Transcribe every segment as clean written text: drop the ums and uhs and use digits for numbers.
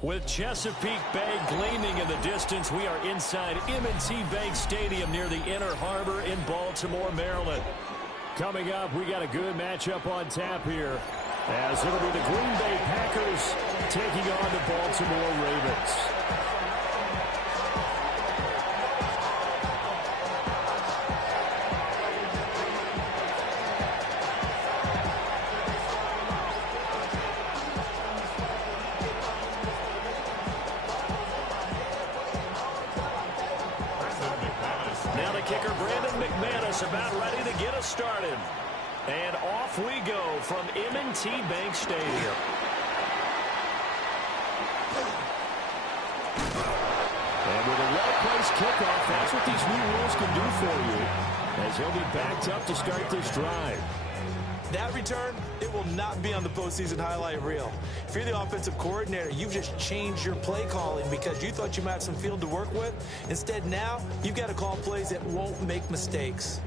With Chesapeake Bay gleaming in the distance, we are inside M&T Bank Stadium near the Inner Harbor in Baltimore, Maryland. Coming up, we got a good matchup on tap here, as it'll be the Green Bay Packers taking on the Baltimore Ravens. About ready to get us started. And off we go from M&T Bank Stadium. And with a well-placed kickoff, that's what these new rules can do for you, as he'll be backed up to start this drive. That return, it will not be on the postseason highlight reel. If you're the offensive coordinator, you've just changed your play calling because you thought you might have some field to work with. Instead, now, you've got to call plays that won't make mistakes.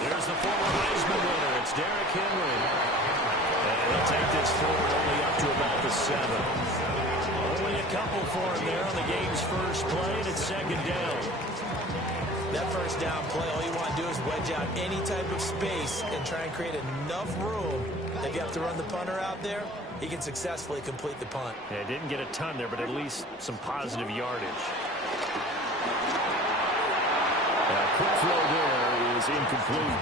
There's the former Heisman winner. It's Derrick Henry. And he'll take this forward only up to about the 7. Only a couple for him there on the game's first play, and it's second down. That first down play, all you want to do is wedge out any type of space and try and create enough room that if you have to run the punter out there, he can successfully complete the punt. Yeah, didn't get a ton there, but at least some positive yardage. Quick throw there is incomplete.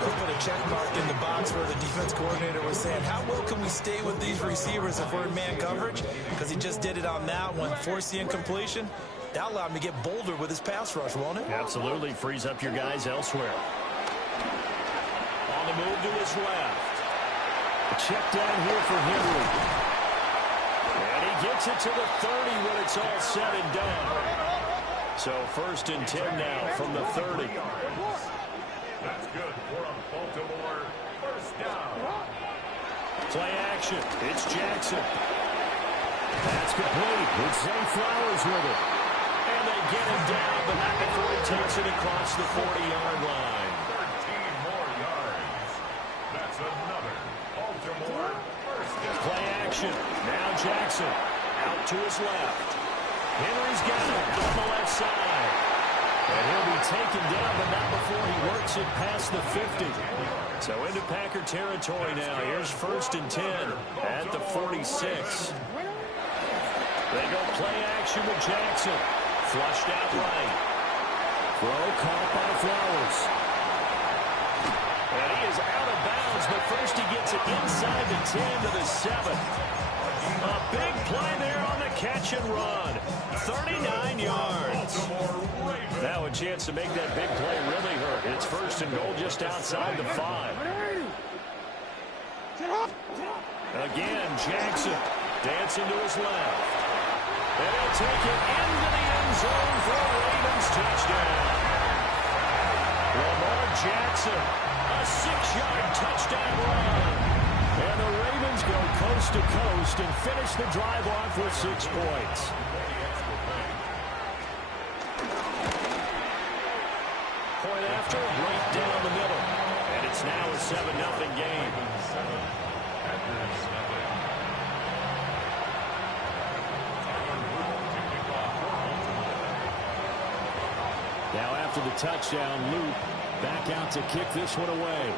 We'll put a check mark in the box where the defense coordinator was saying, how well can we stay with these receivers if we're in man coverage? Because he just did it on that one, forced the incompletion. That allowed him to get bolder with his pass rush, won't it? Absolutely. Frees up your guys elsewhere. On the move to his left. A check down here for Henry. And he gets it to the 30 when it's all said and done. So 1st and 10 now from the 30. That's good for a Baltimore first down. Play action. It's Jackson. That's complete. It's Zay Flowers with it. And they get him down, but not before he takes it across the 40-yard line. 13 more yards. That's another Baltimore first down. Play action. Now Jackson. Out to his left. Henry's got it on the left side. And he'll be taken down, but not before he works it past the 50. So into Packer territory now. Here's 1st and 10 at the 46. They go play action with Jackson. Flushed out right. Throw caught by Flowers. And he is out of bounds, but first he gets it inside the 10 to the 7. A big play there on the catch and run. 39 yards. Now a chance to make that big play really hurt. It's 1st and goal just outside the 5. Again, Jackson dancing to his left. And he'll take it into the end zone for a Ravens touchdown. Lamar Jackson, a 6-yard touchdown run. And the Ravens go coast to coast and finish the drive off with 6 points. Point after, right down the middle. And it's now a 7-0 game. Now after the touchdown, Luke back out to kick this one away.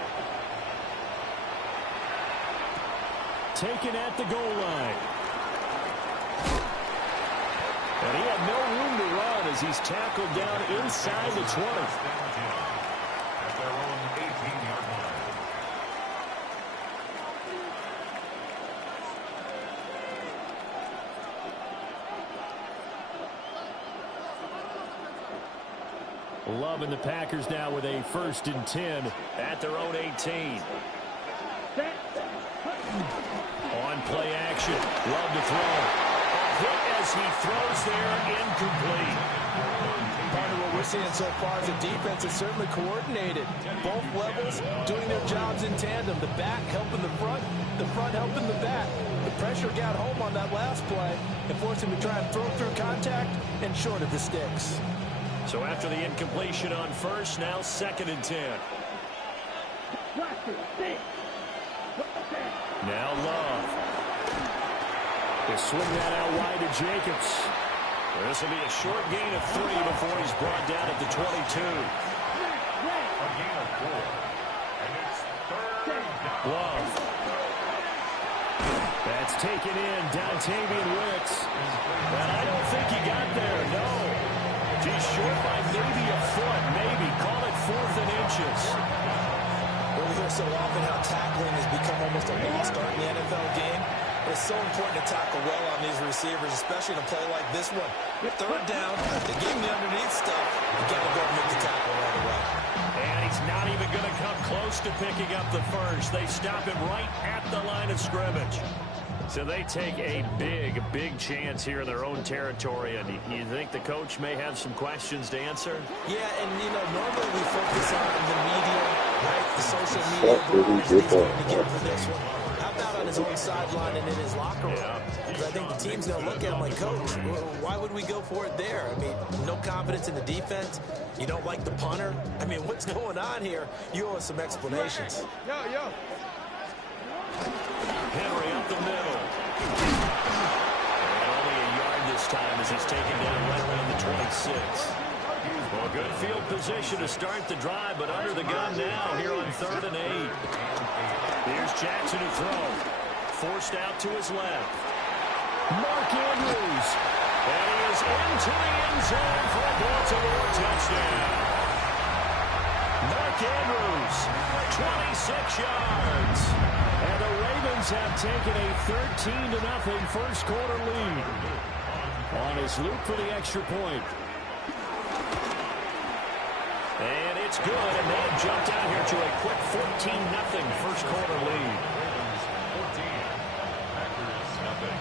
Taken at the goal line. And he had no room to run as he's tackled down inside the 20. At their own 18-yard line. Loving the Packers now with a 1st and 10 at their own 18. On play action. Love to throw. A hit as he throws there, incomplete. Punter will we're seeing so far is the defense is certainly coordinated. Both levels doing their jobs in tandem. The back helping the front helping the back. The pressure got home on that last play and forced him to try and throw through contact and short of the sticks. So after the incompletion on first, now 2nd and 10. Now Love. They swing that out wide to Jacobs. This will be a short gain of 3 before he's brought down at the 22. A gain of 4. And it's 3rd down. Love. That's taken in. Dontavian Wicks. Well, I don't think he got there, no. He's short by maybe a foot, maybe. Call it 4th and inches. We hear so often how tackling has become almost a lost art in the NFL game. It's so important to tackle well on these receivers, especially in a play like this one. 3rd down, they gave him the underneath stuff. You got to go and make the tackle right away. And he's not even going to come close to picking up the first. They stop him right at the line of scrimmage. So they take a big chance here in their own territory. And you think the coach may have some questions to answer? Yeah, and, normally we focus on the media, right, the social media, the he's going to get for this one. How about on his own sideline and in his locker room? Because I think the team's going to look at him like, Coach, why would we go for it there? I mean, no confidence in the defense. You don't like the punter. I mean, what's going on here? You owe us some explanations. Henry up the middle. And only a yard this time as he's taken down right around the 26. Well, good field position to start the drive, but under the gun now here on 3rd and 8. Here's Jackson to throw. Forced out to his left. Mark Andrews. And he is into the end zone for a Baltimore touchdown. Mark Andrews, 26 yards. And the Ravens have taken a 13-0 first quarter lead. On his loop for the extra point. And it's good, and they have jumped out here to a quick 14-0 first quarter lead. 14. Packers nothing.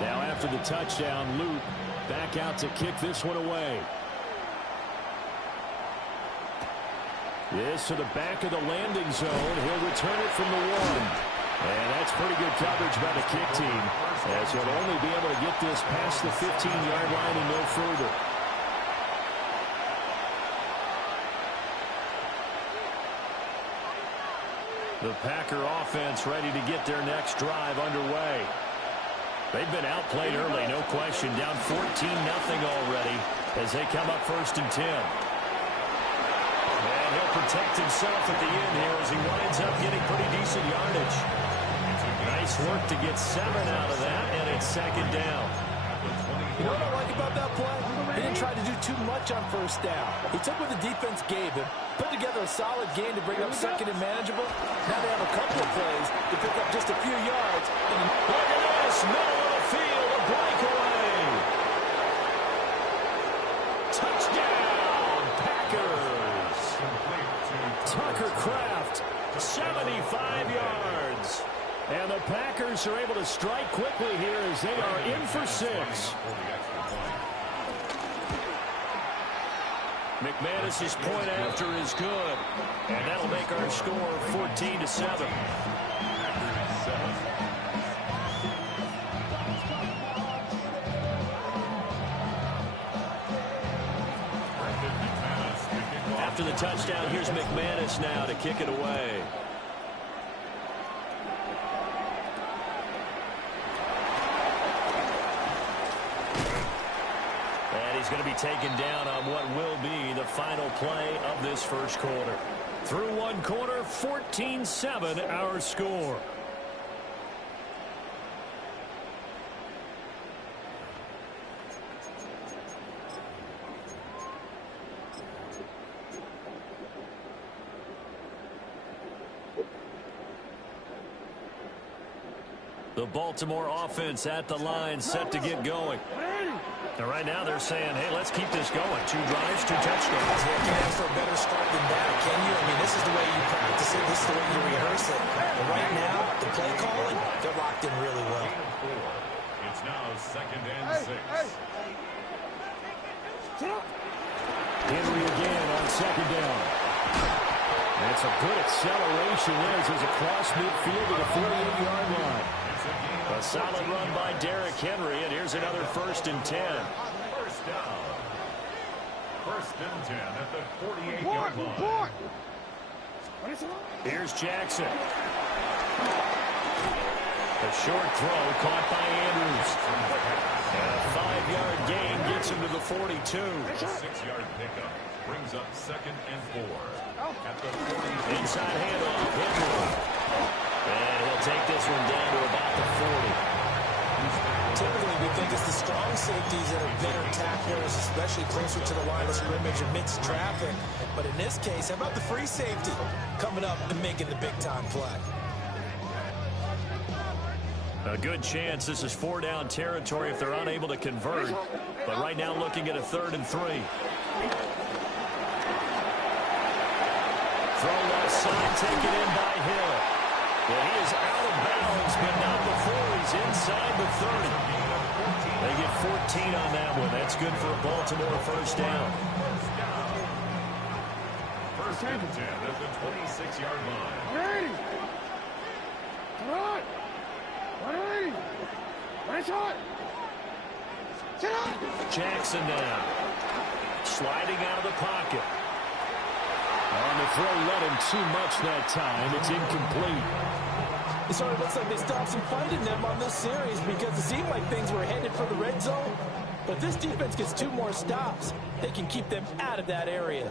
Now after the touchdown, Luke back out to kick this one away. This to the back of the landing zone. He'll return it from the 1. And that's pretty good coverage by the kick team, as he'll only be able to get this past the 15-yard line and no further. The Packer offense ready to get their next drive underway. They've been outplayed early, no question. Down 14-0 already as they come up 1st and 10. And he'll protect himself at the end here as he winds up getting pretty decent yardage. Nice work to get 7 out of that, and it's 2nd down. You know what I like about that play? He didn't try to do too much on 1st down. He took what the defense gave him, put together a solid game to bring up 2nd and manageable. Now they have a couple of plays to pick up just a few yards. And look at this, middle of the field, a breakaway. Touchdown, Packers. Tucker Kraft, 75 yards. And the Packers are able to strike quickly here as they are in for 6. McManus's point after is good. And that'll make our score 14-7. After the touchdown, here's McManus now to kick it away. He's going to be taken down on what will be the final play of this first quarter. Through one quarter, 14-7 our score. The Baltimore offense at the line, set to get going. And right now they're saying, hey, let's keep this going. 2 drives, 2 touchdowns. Yeah, can't ask for a better start than that, can you? I mean, this is the way you practice it. This is the way you rehearse it. And right now, the play calling, they're locked in really well. It's now 2nd and 6. Henry again on 2nd down. That's a good acceleration there. He's across midfield to the 48-yard line. A solid run by Derrick Henry, and here's another 1st and 10. First down. 1st and 10 at the 48-yard line. Here's Jackson. A short throw caught by Andrews. And a 5-yard gain gets him to the 42. A 6-yard pickup brings up 2nd and 4. At the 40. Inside handoff, Henry. And he'll take this one down to about the 40. Typically, we think it's the strong safeties that are better tacklers, especially closer to the line of scrimmage amidst traffic. But in this case, how about the free safety coming up and making the big-time play? A good chance this is 4-down territory if they're unable to convert. But right now looking at a 3rd and 3. Throw left side, taken in by Hill. Well, he is out of bounds, but not before he's inside the 30. They get 14 on that one. That's good for a Baltimore 1st down. 1st and 10 at the 26-yard line. Jackson now. Sliding out of the pocket. On the throw, let him too much that time. It's incomplete. It sort of looks like they stopped some fighting them on this series because it seemed like things were headed for the red zone. But if this defense gets 2 more stops, they can keep them out of that area.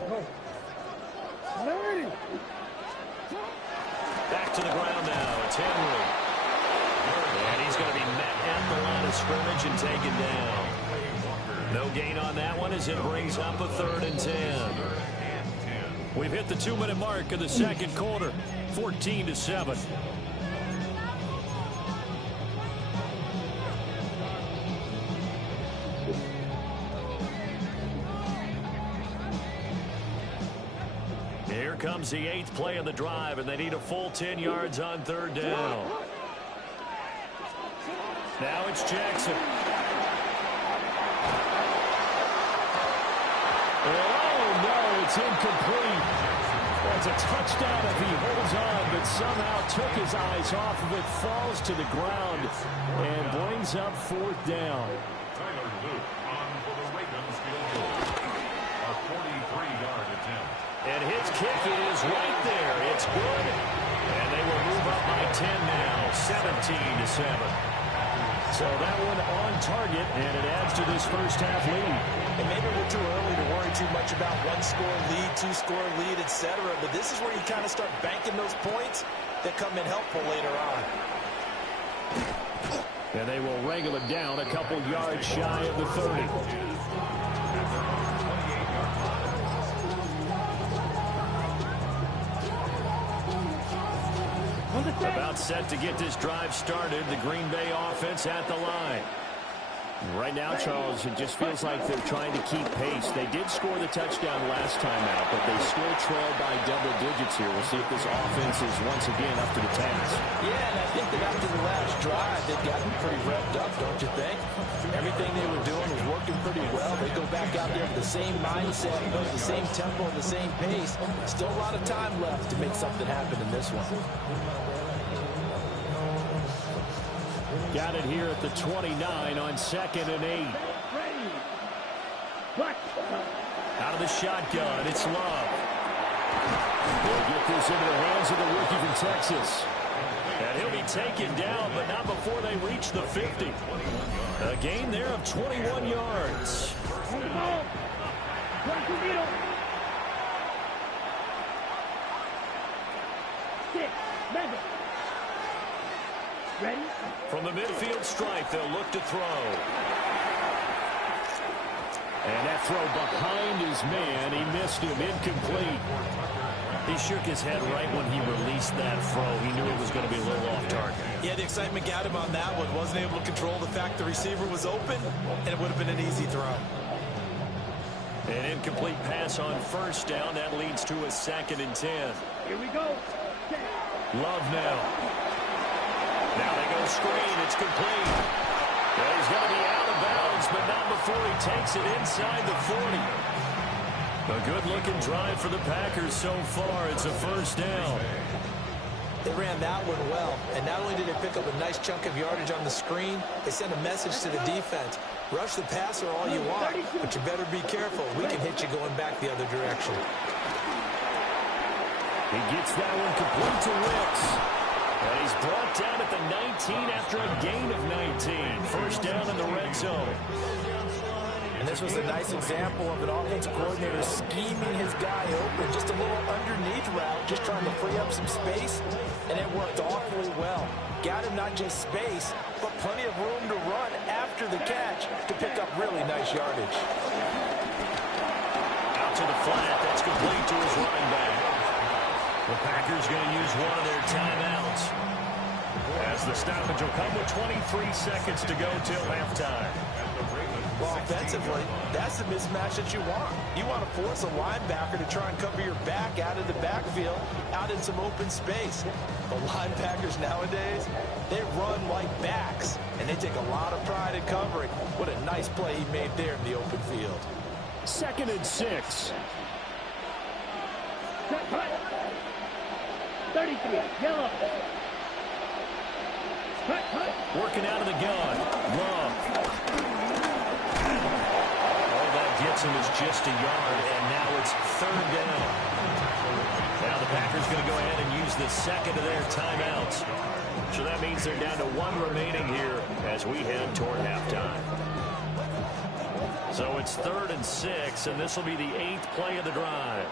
Back to the ground now. It's Henry. And he's going to be met at the line of scrimmage and taken down. No gain on that one as it brings up a 3rd and 10. We've hit the 2-minute mark of the 2nd quarter. 14-7. Here comes the 8th play of the drive, and they need a full 10 yards on 3rd down. Now it's Jackson. Oh, no, it's incomplete. That's a touchdown if he holds on, but somehow took his eyes off of it, falls to the ground, and brings up 4th down. Tyler Luke on for the Ravens field goal. A 43-yard attempt. And his kick is right there. It's good. And they will move up by 10 now, 17-7. So that one on target, and it adds to this 1st half lead. And maybe we're too early to worry too much about 1-score lead, 2-score lead, etc. But this is where you kind of start banking those points that come in helpful later on. And they will wrangle it down a couple yards shy of the 30. About set to get this drive started. The Green Bay offense at the line. Right now, Charles, it just feels like they're trying to keep pace. They did score the touchdown last time out, but they still trail by double digits here. We'll see if this offense is once again up to the task. Yeah, and I think that after the last drive, they've gotten pretty revved up, don't you think? Everything they were doing was working pretty well. They go back out there with the same mindset, the same tempo, the same pace. Still a lot of time left to make something happen in this one. Got it here at the 29 on 2nd and 8. Out of the shotgun, it's Love. They'll get this into the hands of the rookie from Texas. And he'll be taken down, but not before they reach the 50. A gain there of 21 yards. Ready? From the midfield stripe, they'll look to throw. And that throw behind his man. He missed him. Incomplete. He shook his head right when he released that throw. He knew it was going to be a little off target. Yeah, the excitement got him on that one. Wasn't able to control the fact the receiver was open, and it would have been an easy throw. An incomplete pass on first down. That leads to a 2nd and 10. Here we go. Love now. Now they go screen. It's complete. Well, he's going to be out of bounds, but not before he takes it inside the 40. A good-looking drive for the Packers so far. It's a first down. They ran that one well, and not only did they pick up a nice chunk of yardage on the screen, they sent a message to the defense. Rush the passer all you want, but you better be careful. We can hit you going back the other direction. He gets that one complete to Wicks. And he's brought down at the 19 after a gain of 19. First down in the red zone. And this was a nice example of an offensive coordinator scheming his guy open. Just a little underneath route, just trying to free up some space, and it worked awfully well. Got him not just space, but plenty of room to run after the catch to pick up really nice yardage. Out to the flat. That's complete to his running back. The Packers going to use one of their timeouts, as the stoppage will come with 23 seconds to go till halftime. Well, offensively, that's the mismatch that you want. You want to force a linebacker to try and cover your back out of the backfield, out in some open space. The linebackers nowadays, they run like backs, and they take a lot of pride in covering. What a nice play he made there in the open field. 2nd and 6. 33, yellow. Working out of the gun. Love. All that gets him is just a yard, and now it's 3rd down. Now the Packers going to go ahead and use the second of their timeouts. So that means they're down to 1 remaining here as we head toward halftime. So it's 3rd and 6, and this will be the 8th play of the drive.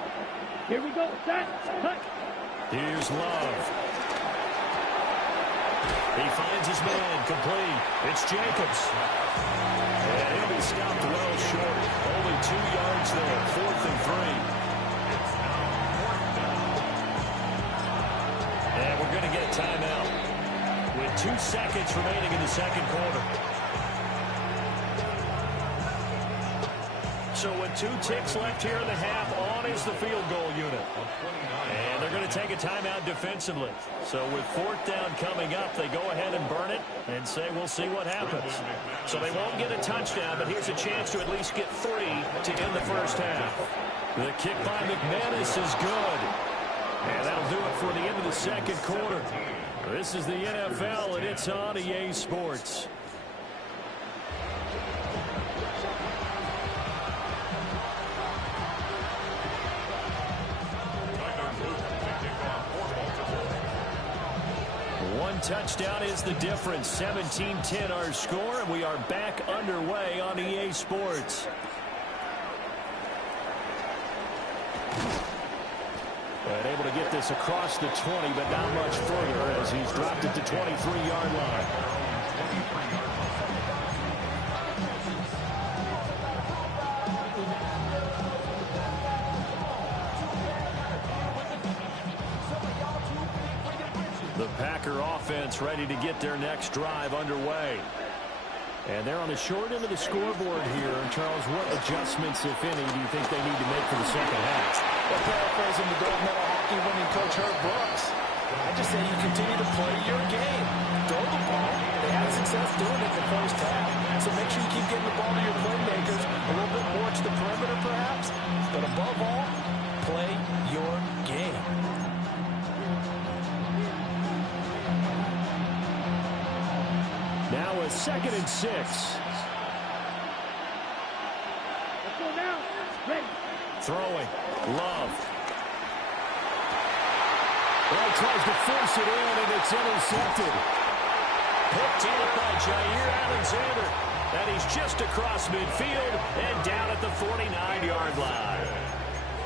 Here we go. Set. Cut. Here's Love. He finds his man, complete. It's Jacobs. And he'll be stopped well short. Only 2 yards there, 4th and 3. And we're going to get a timeout with 2 seconds remaining in the second quarter. So with 2 ticks left here in the half, on is the field goal unit. And they're going to take a timeout defensively. So with 4th down coming up, they go ahead and burn it and say, we'll see what happens. So they won't get a touchdown, but here's a chance to at least get 3 to end the first half. The kick by McManus is good. And that'll do it for the end of the second quarter. This is the NFL, and it's on EA Sports. One touchdown is the difference. 17-10 our score, and we are back underway on EA Sports. And able to get this across the 20, but not much further as he's dropped it to 23-yard line. The Packer offense ready to get their next drive underway. And they're on the short end of the scoreboard here. And Charles, what adjustments, if any, do you think they need to make for the second half? Well, paraphrasing the gold medal hockey winning coach Herb Brooks, I just say you continue to play your game. Throw the ball. They had success doing it in the first half. So make sure you keep getting the ball to your playmakers. A little bit more to the perimeter, perhaps. But above all, play your game. Now a 2nd and 6. Let's go now. Ready. Throwing. Love. Well, tries to force it in, and it's intercepted. Picked up by Jair Alexander. And he's just across midfield and down at the 49-yard line.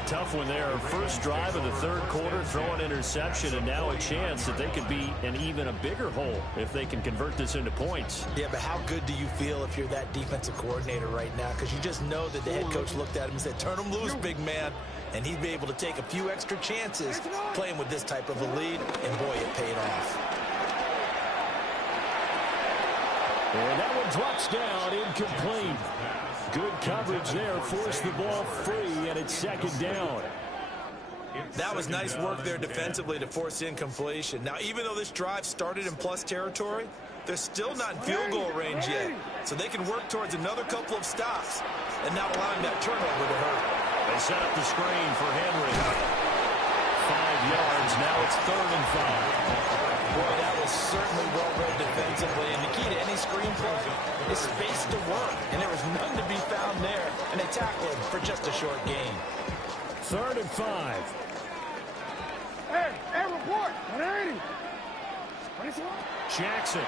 Tough one there. First drive of the third quarter, throwing interception, and now a chance that they could be in even a bigger hole if they can convert this into points. Yeah, but how good do you feel if you're that defensive coordinator right now? Because you just know that the head coach looked at him and said, turn him loose, big man. And he's been able to take a few extra chances playing with this type of a lead, and boy, it paid off. And that one drops down, incomplete. Good coverage there, forced the ball free, and it's second down. That was nice work there defensively to force incompletion. Now, even though this drive started in plus territory, they're still not in field goal range yet. So they can work towards another couple of stops and not allowing that turnover to hurt. They set up the screen for Henry. 5 yards, now it's 3rd and 5. Boy, that was certainly well read defensively. And the key to any screenplay is space to work. And there was none to be found there. And they tackled him for just a short gain. 3rd and 5. Hey, report. 180. Jackson.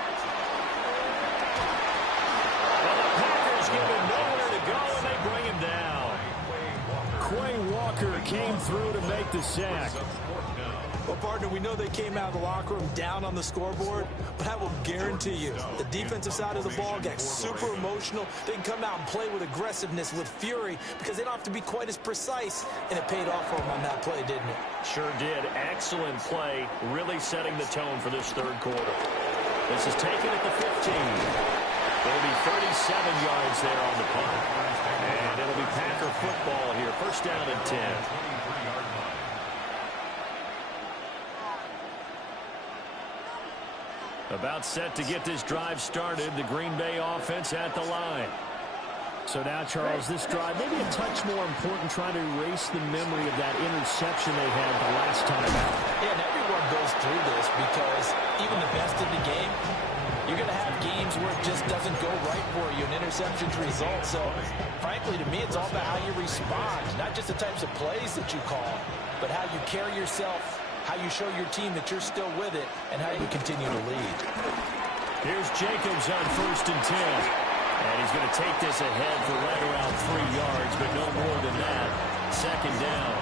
Well, the Packers give him nowhere to go, and they bring him down. Quay Walker came through to make the sack. Well, partner, we know they came out of the locker room down on the scoreboard, but I will guarantee you the defensive side of the ball got super emotional. They can come out and play with aggressiveness, with fury, because they don't have to be quite as precise, and it paid off for them on that play, didn't it? Sure did. Excellent play, really setting the tone for this third quarter. This is taken at the 15. It'll be 37 yards there on the punt. And it'll be Packer football here. First down and 10. About set to get this drive started. The Green Bay offense at the line. So now, Charles, this drive maybe a touch more important, trying to erase the memory of that interception they had the last time out. Yeah, and everyone goes through this because even the best in the game, you're going to have games where it just doesn't go right for you, and interceptions result. So, frankly, to me, it's all about how you respond, not just the types of plays that you call, but how you carry yourself, how you show your team that you're still with it, and how you continue to lead. Here's Jacobs on 1st and 10. And he's going to take this ahead for right around 3 yards, but no more than that. Second down.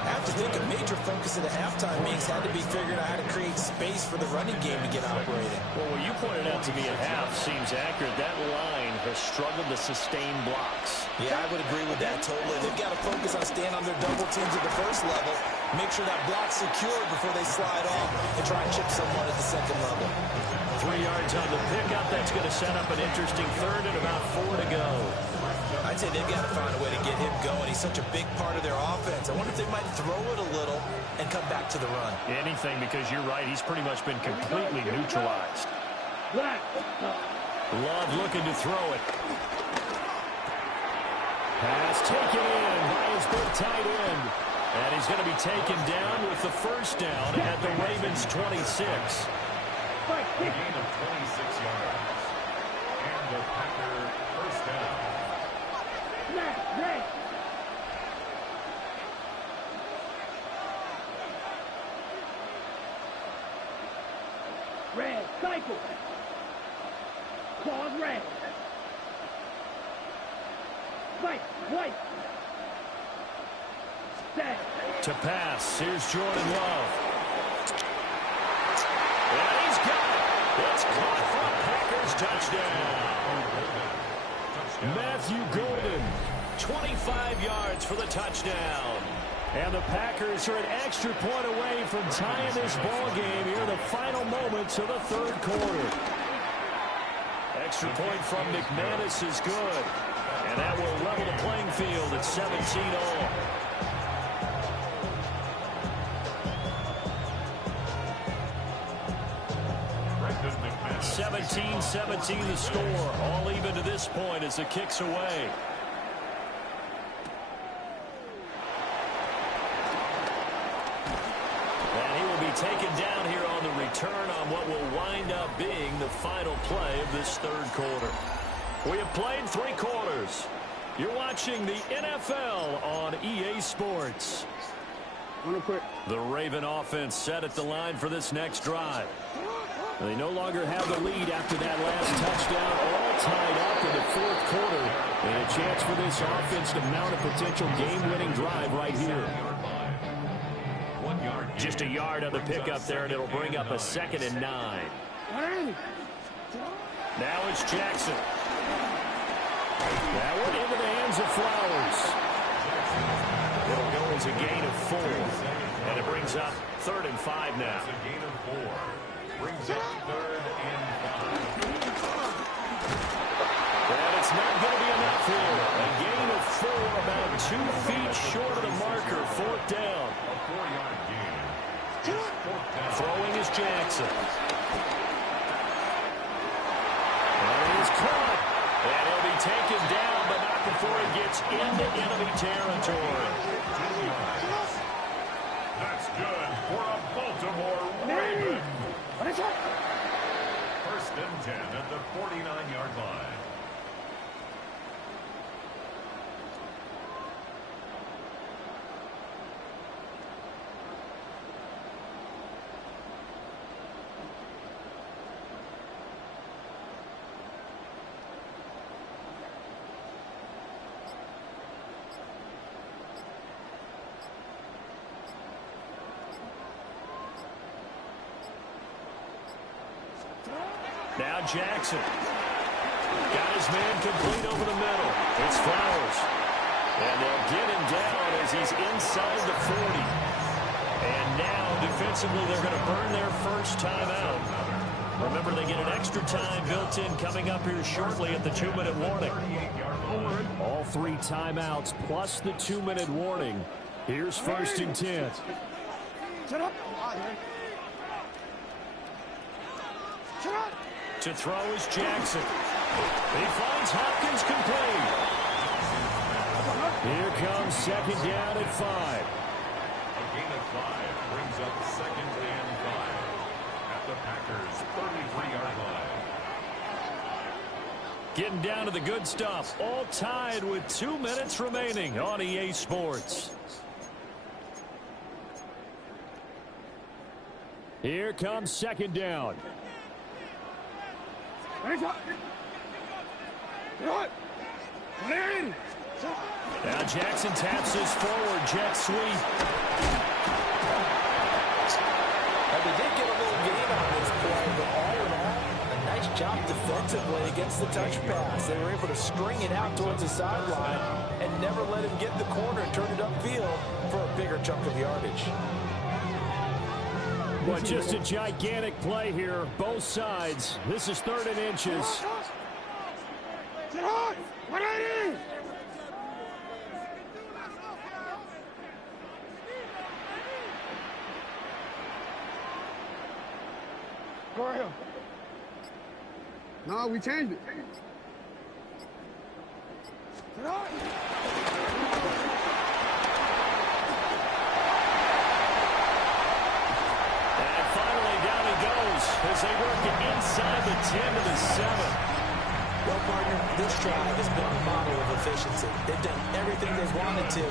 I have to think a major focus of the halftime meetings had to be figuring out how to create space for the running game to get operating. Well, what you pointed out to me at half seems accurate. That line has struggled to sustain blocks. Yeah, I would agree with that totally. They've got to focus on staying on their double teams at the first level, make sure that block's secure before they slide off, and try and chip someone at the second level. 3 yards on the pickup. That's going to set up an interesting third and about 4 to go. I'd say they've got to find a way to get him going. He's such a big part of their offense. I wonder if they might throw it a little and come back to the run. Anything, because you're right. He's pretty much been completely neutralized. Love looking to throw it. Pass taken in by his big tight end. And he's going to be taken down with the first down at the Ravens' 26. A gain of 26 yards. And the Packer first down. Red, cycle. Claws red. Fight, white. Set. To pass, here's Jordan Love. And he's got it. It's caught for a Packers touchdown. Matthew Golden, 25 yards for the touchdown. And the Packers are an extra point away from tying this ball game here in the final moments of the third quarter. Extra point from McManus is good. And that will level the playing field at 17-all. 17-17 the score. All even to this point as the kick's away. And he will be taken down here on the return on what will wind up being the final play of this third quarter. We have played 3 quarters. You're watching the NFL on EA Sports. The Raven offense set at the line for this next drive. They no longer have the lead after that last touchdown, all tied up in the fourth quarter. And a chance for this offense to mount a potential game-winning drive right here. Just a yard on the pickup there, and it'll bring up a 2nd and 9. Now it's Jackson. That one into the hands of Flowers. It'll Eagles a gain of 4. And it brings up 3rd and 5 now. A gain of 4. Brings up 3rd and 5. And it's not going to be enough here. A gain of 4, about 2 feet short of the marker. 4th down. A 4-yard gain. 4th down. Throwing is Jackson. And he's caught. And he'll be taken down, but not before he gets into enemy territory. That's good for a Baltimore Raven. 1st and 10 at the 49-yard line. Now Jackson. Got his man complete over the middle. It's Flowers. And they'll get him down as he's inside the 40. And now, defensively, they're going to burn their first timeout. Remember, they get an extra time built in coming up here shortly at the 2-minute warning. All 3 timeouts plus the 2-minute warning. Here's 1st and 10. To throw is Jackson. He finds Hopkins complete. Here comes 2nd down at 5. A gain of 5 brings up 2nd and 5 at the Packers' 33-yard line. Getting down to the good stuff. All tied with 2 minutes remaining on EA Sports. Here comes 2nd down. Now Jackson taps his forward jet sweep. They did get a little gain on this play, but all in all, a nice job defensively against the touch pass. They were able to string it out towards the sideline and never let him get in the corner and turn it upfield for a bigger chunk of yardage. But just a gigantic play here, both sides. This is 3rd and inches. Go ahead. No, we changed it. As they work it inside the 10 to the 7. Well, partner, this drive has been a model of efficiency. They've done everything they've wanted to.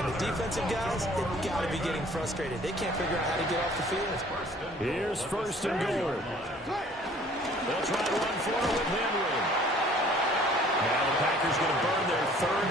And the defensive guys, they've got to be getting frustrated. They can't figure out how to get off the field. Here's 1st and goal. They'll try to run for it with Henry. Now the Packers going to burn their 3rd